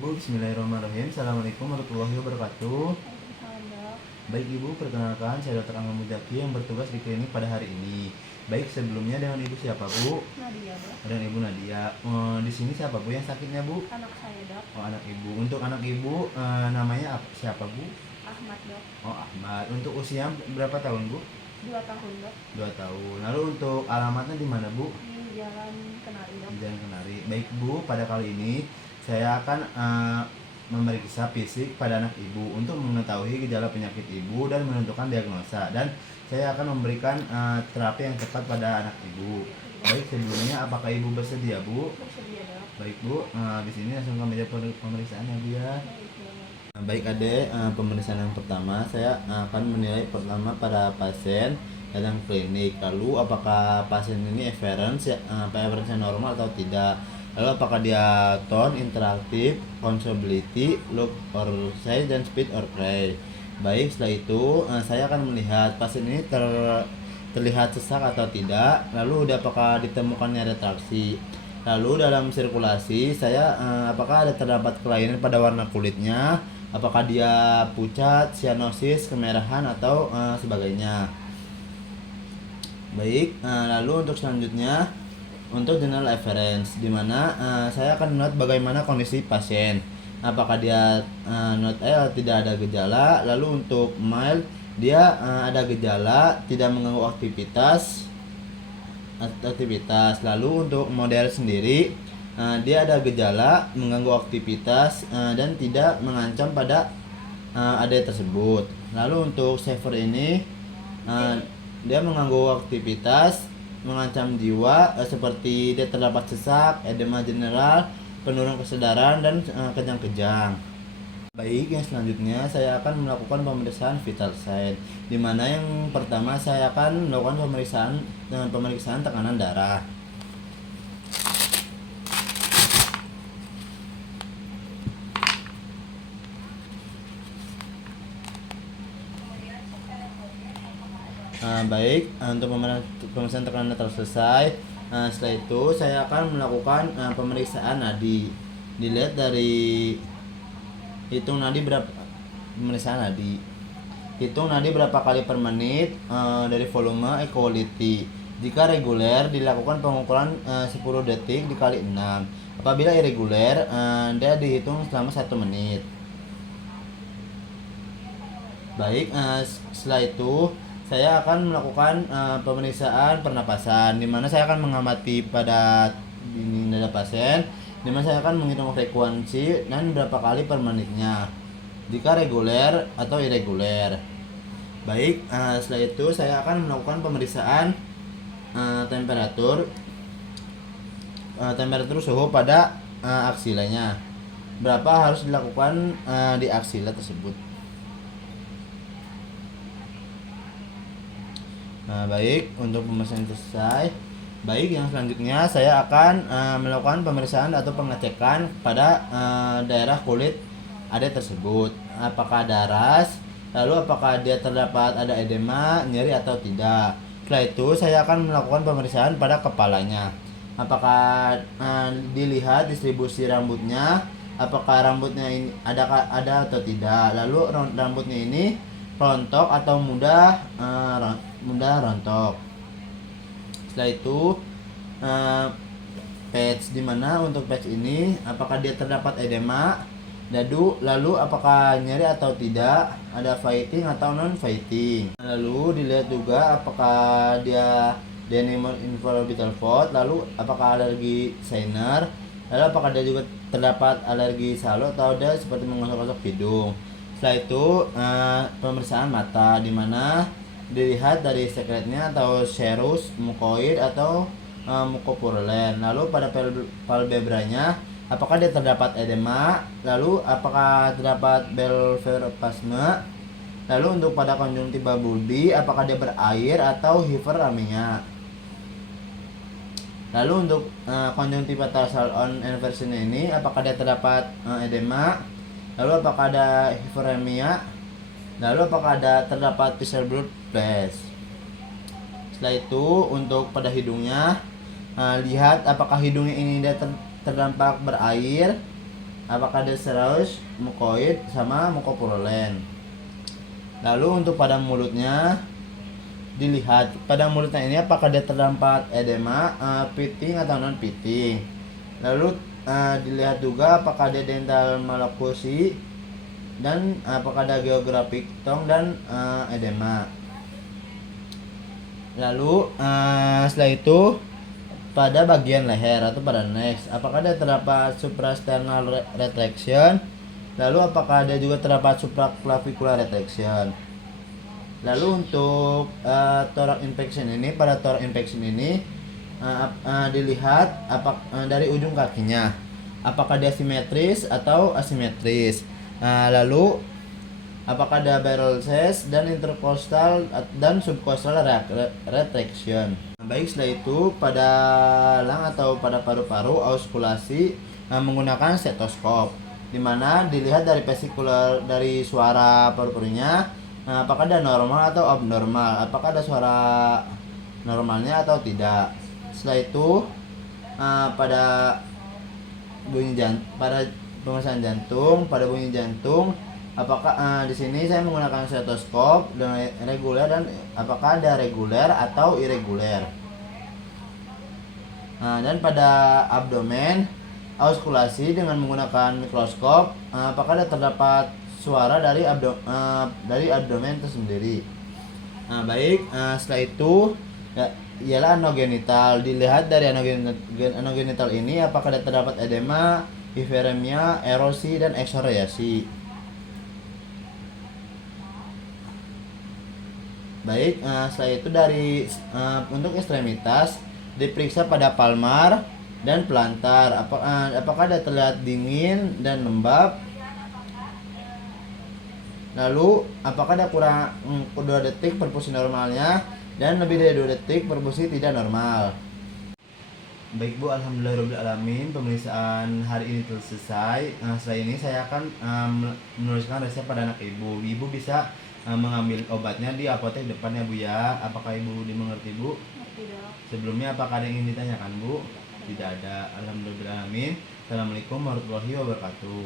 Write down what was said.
Ibu, bismillahirrahmanirrahim. Assalamualaikum warahmatullahi wabarakatuh. Halo, Baik Ibu, perkenalkan saya Dr. Ahmad Muzaki yang bertugas di klinik pada hari ini. Baik, sebelumnya dengan Ibu siapa Bu? Nadia dok, Dengan Ibu Nadia. Di sini siapa Bu yang sakitnya Bu? anak saya dok, Oh, anak Ibu. Untuk anak Ibu namanya siapa Bu? Ahmad dok, Oh, Ahmad. Untuk usia berapa tahun Bu? 2 tahun dok, 2 tahun. Lalu untuk alamatnya di mana Bu? di Jalan Kenari dok. Di Jalan Kenari. Baik Bu, pada kali ini saya akan memeriksa fisik pada anak ibu untuk mengetahui gejala penyakit ibu dan menentukan diagnosa, dan saya akan memberikan terapi yang tepat pada anak ibu. Baik, sebelumnya apakah ibu bersedia Bu? Bersedia dok. Baik Bu, di sini langsung kami pemeriksaan ya Bu ya. Baik dok. Baik adek, pemeriksaan yang pertama saya akan menilai pertama pada pasien datang klinik. Lalu apakah pasien ini average average normal atau tidak. Lalu apakah dia tone, interaktif, consciability, look or size, dan speed or cry. Baik, setelah itu saya akan melihat pasien ini terlihat sesak atau tidak. Lalu apakah ditemukannya retraksi. Lalu dalam sirkulasi saya apakah ada terdapat kelainan pada warna kulitnya, apakah dia pucat, sianosis, kemerahan atau sebagainya. Baik, lalu untuk selanjutnya untuk general reference, di mana saya akan melihat bagaimana kondisi pasien, apakah dia tidak ada gejala. Lalu untuk mild, dia ada gejala, tidak mengganggu aktivitas. Lalu untuk modern sendiri, dia ada gejala, mengganggu aktivitas dan tidak mengancam pada AD tersebut. Lalu untuk severe ini dia mengganggu aktivitas, mengancam jiwa seperti dia terdapat sesak, edema general, penurunan kesadaran, dan kejang-kejang. Baik, yang selanjutnya saya akan melakukan pemeriksaan vital sign, di mana yang pertama saya akan melakukan pemeriksaan tekanan darah. Baik, untuk pemeriksaan tekanan telah selesai. Setelah itu saya akan melakukan pemeriksaan nadi. Dilihat dari hitung nadi berapa, pemeriksaan nadi. Hitung nadi berapa kali per menit dari volume equality. Jika reguler dilakukan pengukuran 10 detik dikali 6. Apabila irregular dia dihitung selama 1 menit. Baik, setelah itu saya akan melakukan pemeriksaan pernapasan, di mana saya akan mengamati pada dada pasien, di mana saya akan menghitung frekuensi dan berapa kali per menitnya, jika reguler atau irregular. Baik, setelah itu saya akan melakukan pemeriksaan temperatur suhu pada aksilanya. Berapa harus dilakukan di aksila tersebut. Baik, untuk pemeriksaan selesai. Baik, yang selanjutnya saya akan melakukan pemeriksaan atau pengecekan pada daerah kulit AD tersebut. Apakah ada ras, lalu apakah dia terdapat ada edema, nyeri atau tidak. Setelah itu saya akan melakukan pemeriksaan pada kepalanya. Apakah dilihat distribusi rambutnya, apakah rambutnya ini ada atau tidak. Lalu rambutnya ini rontok atau mudah rontok. Setelah itu patch, dimana untuk patch ini apakah dia terdapat edema, dadu, lalu apakah nyeri atau tidak, ada fighting atau non fighting. Lalu dilihat juga apakah dia denim infraorbital fold, lalu apakah alergi shiner, lalu apakah dia juga terdapat alergi salo atau dia seperti menggosok-gosok hidung. Setelah itu pemeriksaan mata, di mana dilihat dari sekretnya atau serus, mukoid atau mukopurulen. Lalu pada palpebranya apakah dia terdapat edema, lalu apakah terdapat blepharoplasma. Lalu untuk pada konjungtiva bulbi apakah dia berair atau hiperemia. Lalu untuk konjungtiva tarsal on inversion ini apakah dia terdapat edema, lalu apakah ada hiperemia, lalu apakah terdapat visual blood flash. Setelah itu untuk pada hidungnya, lihat apakah hidungnya ini dia terdampak berair, apakah dia serous, mukoid, sama mukopurulen. Lalu untuk pada mulutnya dilihat pada mulutnya ini apakah dia terdapat edema, pitting atau non pitting. Lalu dilihat juga apakah ada dental malocclusi dan apakah ada geographic tongue dan edema. Lalu setelah itu pada bagian leher atau pada next, apakah ada terdapat suprasternal retraction? Lalu apakah ada juga terdapat supraclavicular retraction? Lalu untuk thorax infection ini, pada thorax infection ini dilihat dari ujung kakinya, apakah dia simetris atau asimetris. Lalu apakah ada varices dan intercostal dan subcostal retraction. Baik, setelah itu pada lang atau pada paru-paru auskulasi menggunakan stetoskop, di mana dilihat dari vesikular dari suara paru-parunya, apakah ada normal atau abnormal, apakah ada suara normalnya atau tidak. Setelah itu pada pada pemeriksaan jantung, pada bunyi jantung, apakah di sini saya menggunakan stetoskop dengan reguler dan apakah ada reguler atau irreguler. Dan pada abdomen auskulasi dengan menggunakan mikroskop, apakah ada terdapat suara dari abdomen itu sendiri. Baik, setelah itu ialah anogenital. Dilihat dari anogenital ini apakah ada terdapat edema, hiperemia, erosi dan eksoriasi. Baik, setelah itu untuk ekstremitas diperiksa pada palmar dan plantar, apakah ada terlihat dingin dan lembab. Lalu apakah ada kurang 2 detik perfusi normalnya dan lebih dari 2 detik perfusi tidak normal. Baik Bu, alhamdulillahirobbilalamin, pemeriksaan hari ini telah selesai. Setelah ini saya akan menuliskan resep pada anak ibu. Ibu bisa mengambil obatnya di apotek depan ya Bu ya. Apakah Ibu dimengerti Bu? Tidak. Sebelumnya apakah ada yang ingin ditanyakan Bu? Tidak ada. Alhamdulillahirobbilalamin. Assalamualaikum warahmatullahi wabarakatuh.